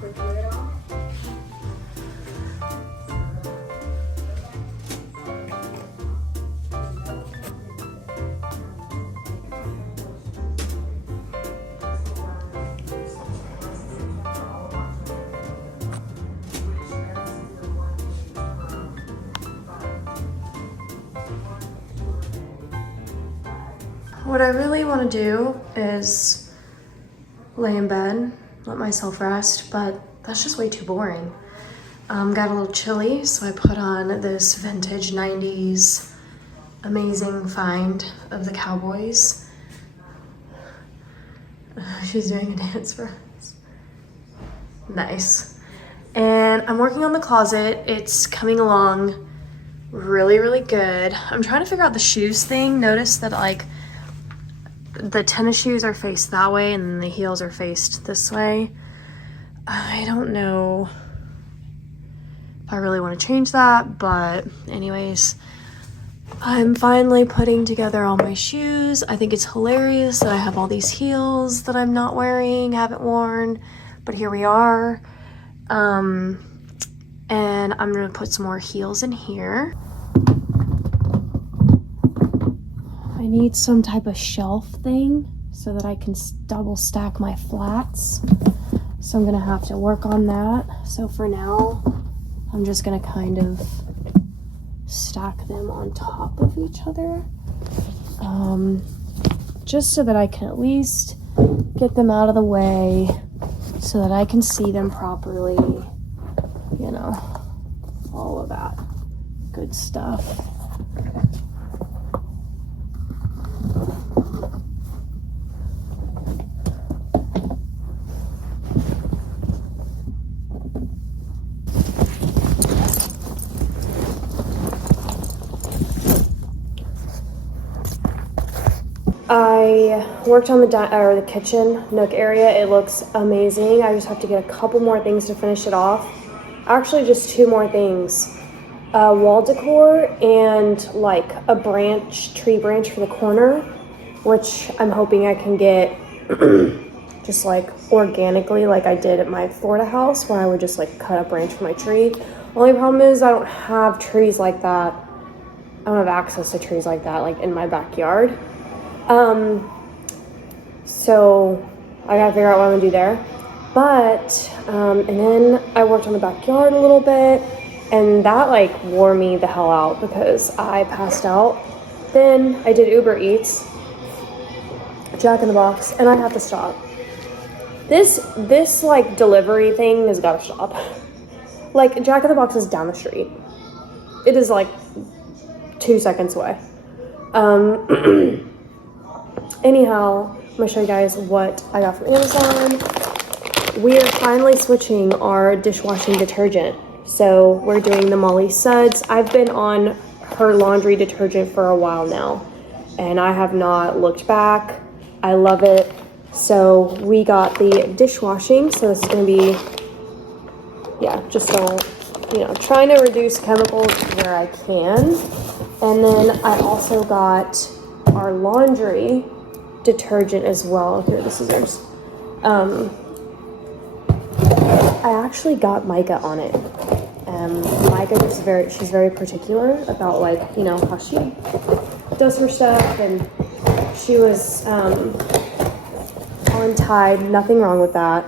What I really want to do is lay in bed, let myself rest, but that's just way too boring. Got a little chilly, so I put on this vintage 90s amazing find of the Cowboys. She's doing a dance for us. Nice. And I'm working on the closet. It's coming along really, really good. I'm trying to figure out the shoes thing. Notice that like the tennis shoes are faced that way and then the heels are faced this way. I don't know if I really want to change that, but anyways, I'm finally putting together all my shoes. I think it's hilarious that I have all these heels that I'm not wearing, haven't worn, but here we are. And I'm gonna put some more heels in here. I need some type of shelf thing so that I can double stack my flats. So I'm gonna have to work on that. So for now, I'm just gonna kind of stack them on top of each other. Just so that I can at least get them out of the way so that I can see them properly, you know, all of that good stuff. I worked on the kitchen nook area. It looks amazing. I just have to get a couple more things to finish it off. Actually, just two more things. Wall decor and like a tree branch for the corner, which I'm hoping I can get just like organically like I did at my Florida house where I would just like cut a branch from my tree. Only problem is I don't have trees like that. I don't have access to trees like that like in my backyard. So I gotta figure out what I'm gonna do there. But, and then I worked on the backyard a little bit and that like wore me the hell out because I passed out. Then I did Uber Eats, Jack in the Box, and I have to stop. This like delivery thing has gotta stop. Like Jack in the Box is down the street. It is like 2 seconds away. Anyhow, I'm gonna show you guys what I got from Amazon. We are finally switching our dishwashing detergent. So we're doing the Molly Suds. I've been on her laundry detergent for a while now and I have not looked back. I love it. So we got the dishwashing. So this is gonna be, yeah, just all, you know, trying to reduce chemicals where I can. And then I also got our laundry detergent as well. Here, the scissors. I actually got Micah on it. Micah is she's very particular about like, you know, how she does her stuff, and she was untied, nothing wrong with that.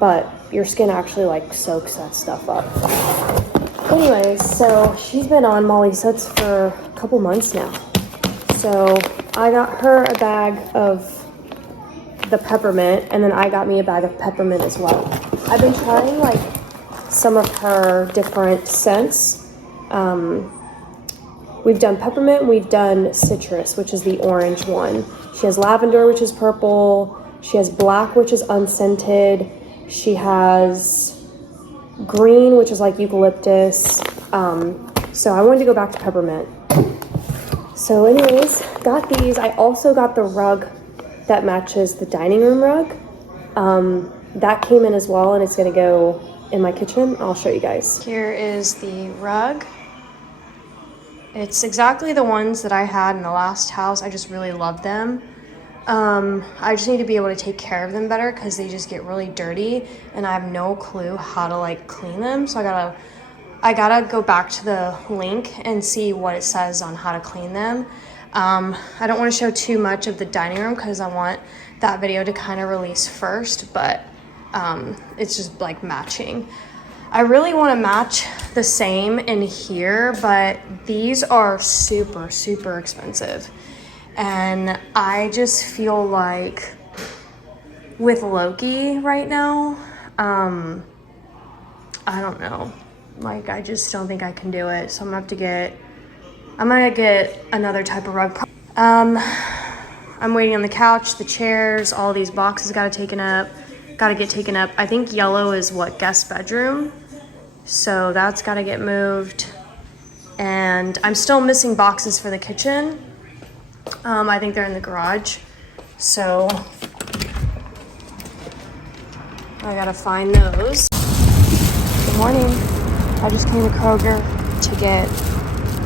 But your skin actually like soaks that stuff up. Anyways, so she's been on Molly Suds for a couple months now. So I got her a bag of the peppermint, and then I got me a bag of peppermint as well. I've been trying like some of her different scents. We've done peppermint, we've done citrus, which is the orange one. She has lavender, which is purple. She has black, which is unscented. She has green, which is like eucalyptus. So I wanted to go back to peppermint. So anyways, got these. I also got the rug that matches the dining room rug. That came in as well, and it's gonna go in my kitchen. I'll show you guys. Here is the rug. It's exactly the ones that I had in the last house. I just really love them. I just need to be able to take care of them better because they just get really dirty and I have no clue how to like clean them. So I gotta go back to the link and see what it says on how to clean them. I don't want to show too much of the dining room because I want that video to kind of release first, but it's just like matching. I really want to match the same in here, but these are super, super expensive. And I just feel like with Loki right now, I don't know. Like, I just don't think I can do it. So I'm gonna get another type of rug. I'm waiting on the couch, the chairs, all these boxes gotta get taken up. I think yellow is what, guest bedroom. So that's gotta get moved. And I'm still missing boxes for the kitchen. I think they're in the garage. So I gotta find those. Good morning. I just came to Kroger to get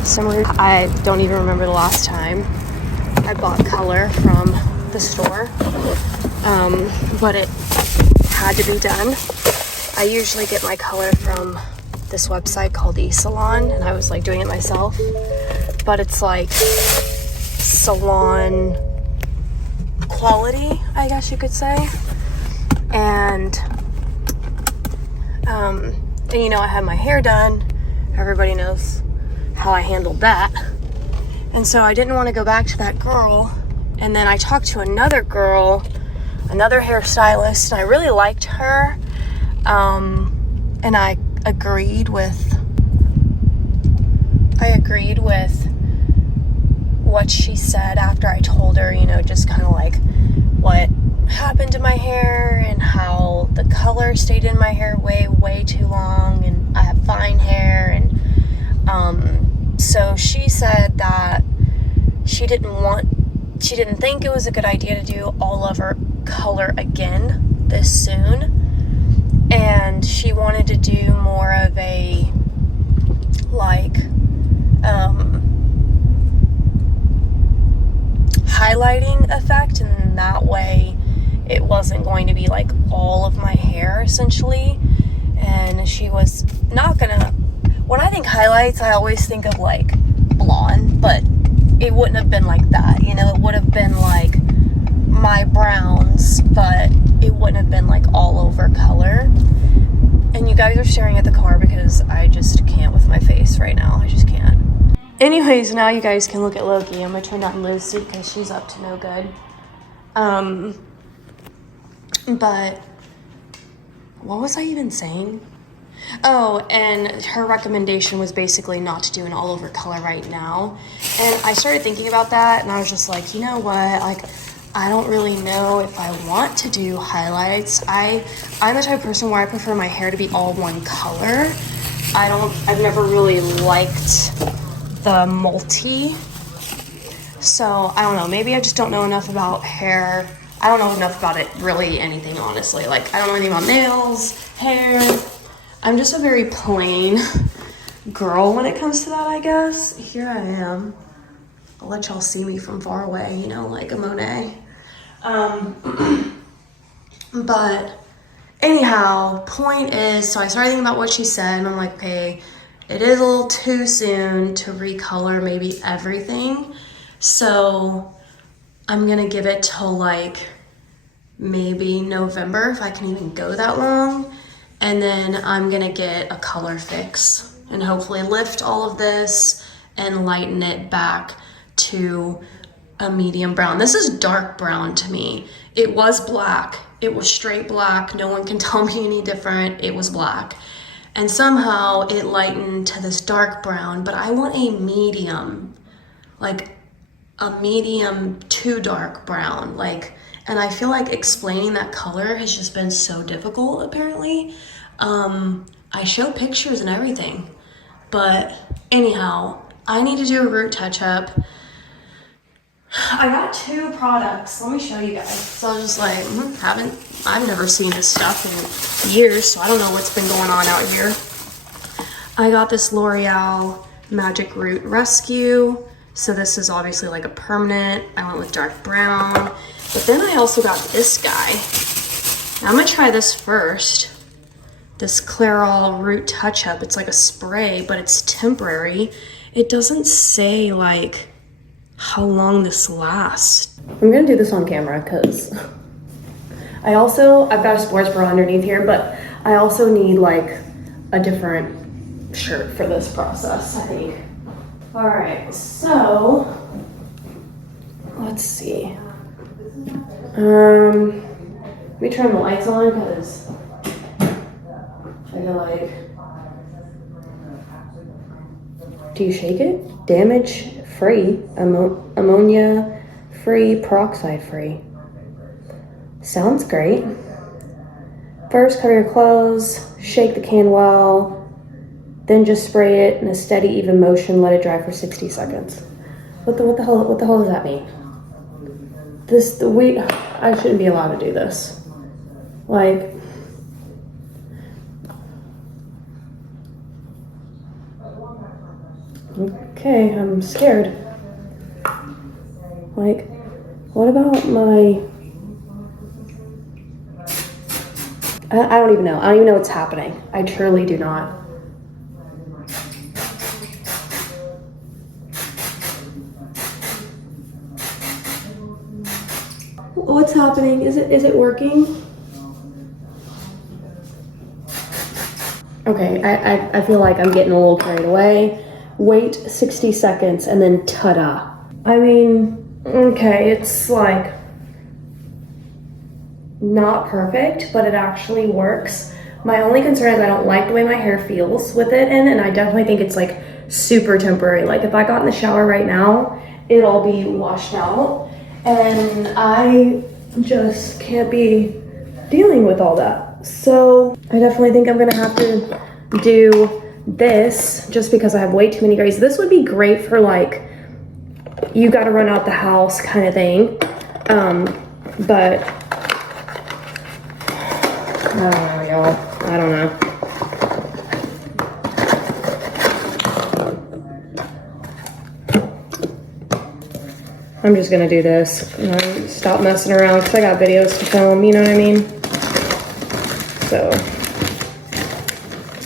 some root. I don't even remember the last time I bought color from the store, but it had to be done. I usually get my color from this website called eSalon, and I was like doing it myself, but it's like salon quality, I guess you could say. And you know, I had my hair done. Everybody knows how I handled that. And so I didn't want to go back to that girl. And then I talked to another girl, another hairstylist, and I really liked her. And I agreed with what she said after I told her, you know, just kind of like what happened to my hair and how the color stayed in my hair way too long, and I have fine hair. And so she said that she didn't think it was a good idea to do all of her color again this soon, and she wanted to do more of a like highlighting effect, and that way it wasn't going to be like all of my hair essentially. And she was not gonna, when I think highlights, I always think of like blonde, but it wouldn't have been like that, you know. It would have been like my browns, but it wouldn't have been like all over color. And you guys are staring at the car because I just can't with my face right now. I just can't. Anyways, now you guys can look at Loki. I'm gonna turn on Lucy because she's up to no good. But what was I even saying? Oh, and her recommendation was basically not to do an all over color right now. And I started thinking about that, and I was just like, you know what? Like, I don't really know if I want to do highlights. I'm the type of person where I prefer my hair to be all one color. I've never really liked the multi. So I don't know, maybe I just don't know enough about hair. I don't know enough about it, really anything, honestly. Like, I don't know anything about nails, hair. I'm just a very plain girl when it comes to that, I guess. Here I am. I'll let y'all see me from far away, you know, like a Monet. But anyhow, point is, so I started thinking about what she said, and I'm like, okay, it is a little too soon to recolor maybe everything. So I'm gonna give it till like maybe November, if I can even go that long. And then I'm gonna get a color fix and hopefully lift all of this and lighten it back to a medium brown. This is dark brown to me. It was black. It was straight black. No one can tell me any different. It was black. And somehow it lightened to this dark brown, but I want a medium, like a medium to dark brown. Like, and I feel like explaining that color has just been so difficult, apparently. I show pictures and everything, but anyhow, I need to do a root touch-up. I got 2 products. Let me show you guys. So I was just like, I've never seen this stuff in years, so I don't know what's been going on out here. I got this L'Oreal Magic Root Rescue. So this is obviously like a permanent. I went with dark brown. But then I also got this guy. Now I'm gonna try this first. This Clairol Root Touch Up. It's like a spray, but it's temporary. It doesn't say like how long this lasts. I'm gonna do this on camera because I've got a sports bra underneath here, but I also need like a different shirt for this process, I think. All right, so let's see. Let me turn the lights on because I feel like, do you shake it? Damage free, ammonia free, peroxide free. Sounds great. First, cover your clothes, shake the can well, then just spray it in a steady, even motion. Let it dry for 60 seconds. What the hell does that mean? I shouldn't be allowed to do this. Like, okay, I'm scared. Like, what about my... I don't even know. I don't even know what's happening. I truly do not. What's happening? Is it working? Okay, I feel like I'm getting a little carried away. Wait 60 seconds and then ta-da. I mean, okay, it's like not perfect, but it actually works. My only concern is I don't like the way my hair feels with it in, and I definitely think it's like super temporary. Like if I got in the shower right now, it'll be washed out, and I just can't be dealing with all that. So I definitely think I'm gonna have to do this just because I have way too many grays. This would be great for like, you gotta run out the house kind of thing. But I don't know, y'all. I don't know. I'm just gonna do this. Stop messing around because I got videos to film, you know what I mean? So,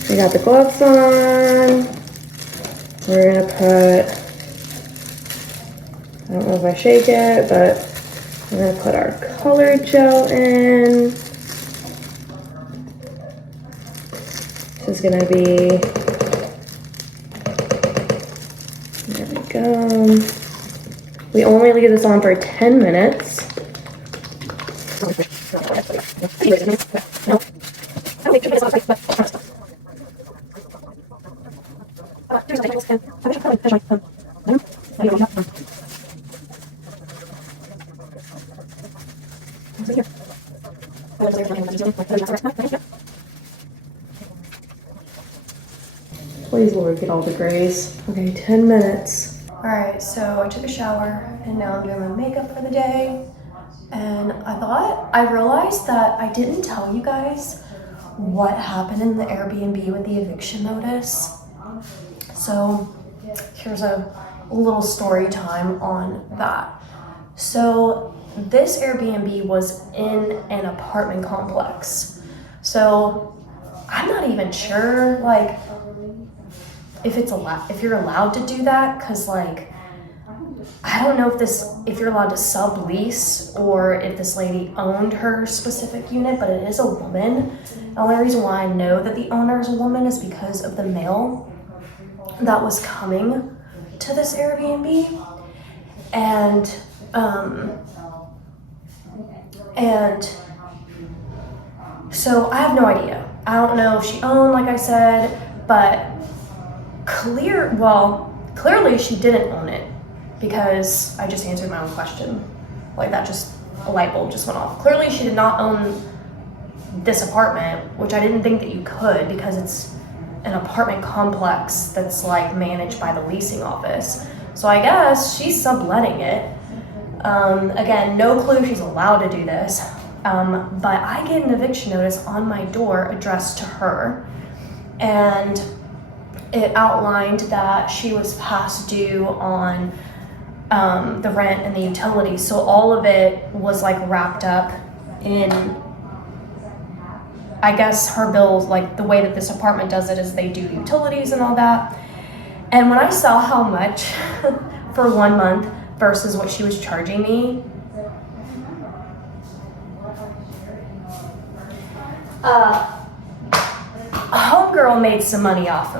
we got the gloves on. We're gonna put, I don't know if I shake it, but we're gonna put our color gel in. This is gonna be, there we go. We only leave this on for 10 minutes. Please, Lord, get all the grays. Okay, 10 minutes. All right, so I took a shower and now I'm doing my makeup for the day. And I realized that I didn't tell you guys what happened in the Airbnb with the eviction notice. So here's a little story time on that. So this Airbnb was in an apartment complex. So I'm not even sure like if you're allowed to do that, because like I don't know if you're allowed to sublease or if this lady owned her specific unit, but it is a woman. The only reason why I know that the owner is a woman is because of the mail that was coming to this Airbnb. And so I have no idea. I don't know if she owned, like I said, but clearly she didn't own it, because I just answered my own question. Like that, just a light bulb just went off. Clearly she did not own this apartment, which I didn't think that you could, because it's an apartment complex that's like managed by the leasing office. So I guess she's subletting it. Again, no clue if she's allowed to do this. But I get an eviction notice on my door addressed to her, and it outlined that she was past due on the rent and the utilities. So all of it was like wrapped up in, I guess, her bills. Like the way that this apartment does it is they do utilities and all that. And when I saw how much for 1 month versus what she was charging me, homegirl made some money off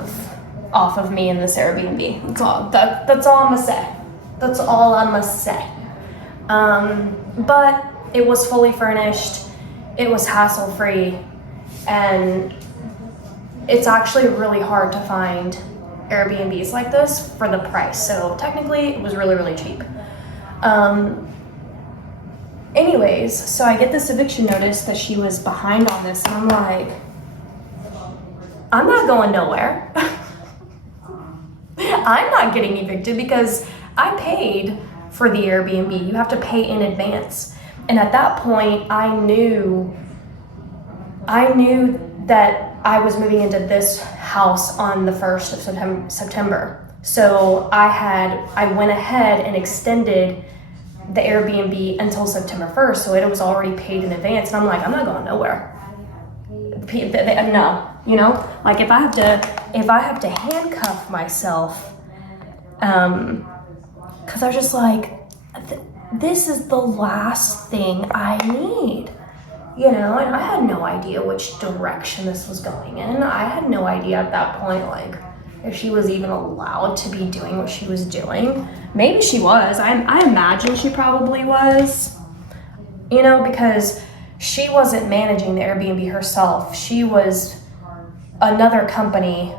of me in this Airbnb. That's all I'm gonna say. That's all I must say. But it was fully furnished. It was hassle-free, and it's actually really hard to find Airbnbs like this for the price. So technically, it was really, really cheap. Anyways, so I get this eviction notice that she was behind on this, and I'm like, I'm not going nowhere. I'm not getting evicted because I paid for the Airbnb. You have to pay in advance. And at that point, I knew that I was moving into this house on the 1st of September. So I went ahead and extended the Airbnb until September 1st. So it was already paid in advance. And I'm like, I'm not going nowhere. No, you know, like if I have to handcuff myself, because I was just like, this is the last thing I need, you know. And I had no idea which direction this was going in. I had no idea at that point, like, if she was even allowed to be doing what she was doing. Maybe she was. I imagine she probably was, you know, because she wasn't managing the Airbnb herself. She was, another company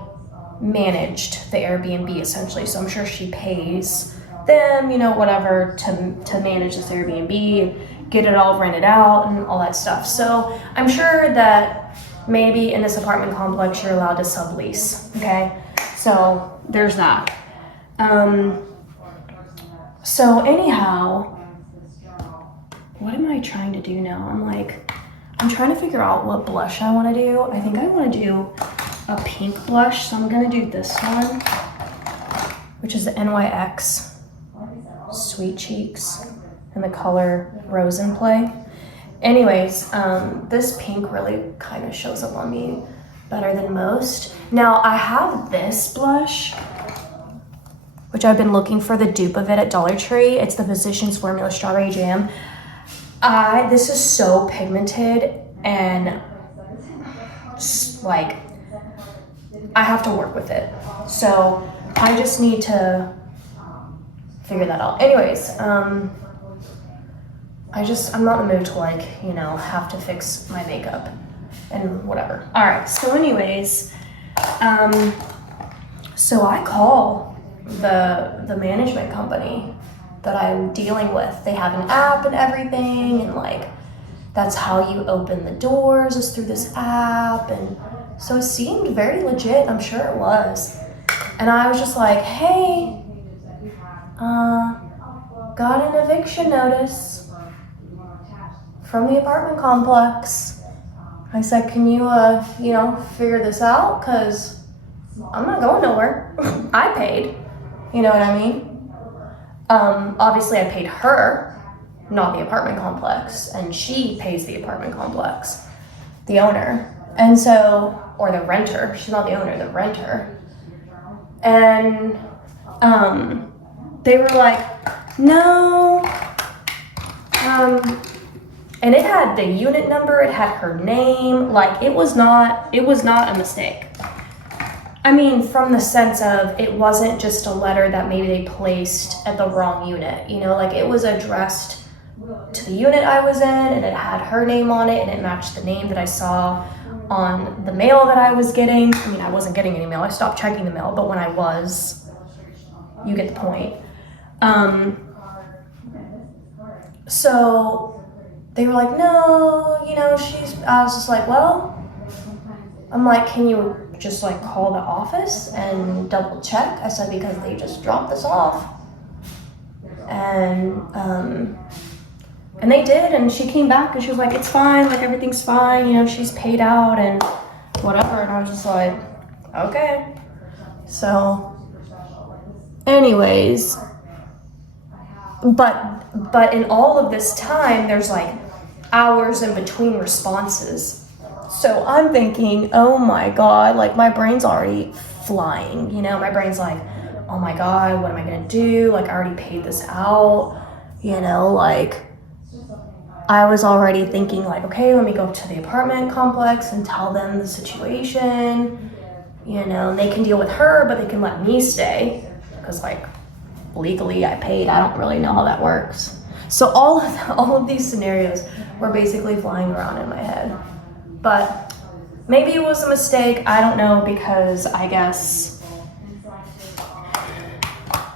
managed the Airbnb essentially. So I'm sure she pays them, you know, whatever, to manage this Airbnb, get it all rented out and all that stuff. So I'm sure that maybe in this apartment complex you're allowed to sublease, okay? So there's that. So anyhow, what am I trying to do now? I'm trying to figure out what blush I want to do. I think I want to do a pink blush, so I'm going to do this one, which is the NYX Sweet Cheeks in the color Rose and Play. Anyways, this pink really kind of shows up on me better than most. Now, I have this blush, which I've been looking for the dupe of it at Dollar Tree. It's the Physicians Formula Strawberry Jam. This is so pigmented, and like, I have to work with it. So I just need to figure that out. Anyways, I'm not in the mood to, like, you know, have to fix my makeup and whatever. All right, so anyways, so I call the management company that I'm dealing with. They have an app and everything, and like, that's how you open the doors, is through this app. And so it seemed very legit. I'm sure it was. And I was just like, hey, got an eviction notice from the apartment complex. I said, can you, you know, figure this out? Because I'm not going nowhere. I paid. You know what I mean? Obviously I paid her, not the apartment complex, and she pays the apartment complex, the owner. And so, or the renter, she's not the owner, the renter. And they were like, no, and it had the unit number, it had her name, like, it was not a mistake. I mean, from the sense of, it wasn't just a letter that maybe they placed at the wrong unit, you know, like, it was addressed to the unit I was in, and it had her name on it, and it matched the name that I saw on the mail that I was getting. I mean, I wasn't getting any mail, I stopped checking the mail, but when I was, you get the point. So they were like, no, you know, I was just like, well, I'm like, can you just like call the office and double check? I said, because they just dropped this off. And they did, and she came back and she was like, it's fine, like, everything's fine, you know, she's paid out and whatever. And I was just like, okay. So anyways, but in all of this time, there's like hours in between responses. So I'm thinking, oh my God, like my brain's already flying, you know, my brain's like, oh my God, what am I gonna do? Like I already paid this out, you know, like I was already thinking like, okay, let me go up to the apartment complex and tell them the situation, you know, and they can deal with her, but they can let me stay because like legally I paid. I don't really know how that works. So all of these scenarios were basically flying around in my head. But maybe it was a mistake. I don't know, because I guess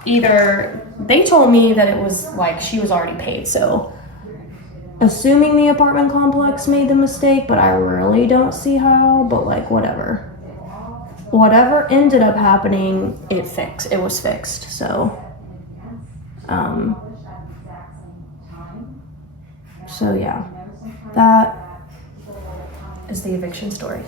either they told me that it was like she was already paid. So assuming the apartment complex made the mistake, but I really don't see how, but like whatever. Whatever ended up happening, it was fixed. So yeah, that is the eviction story.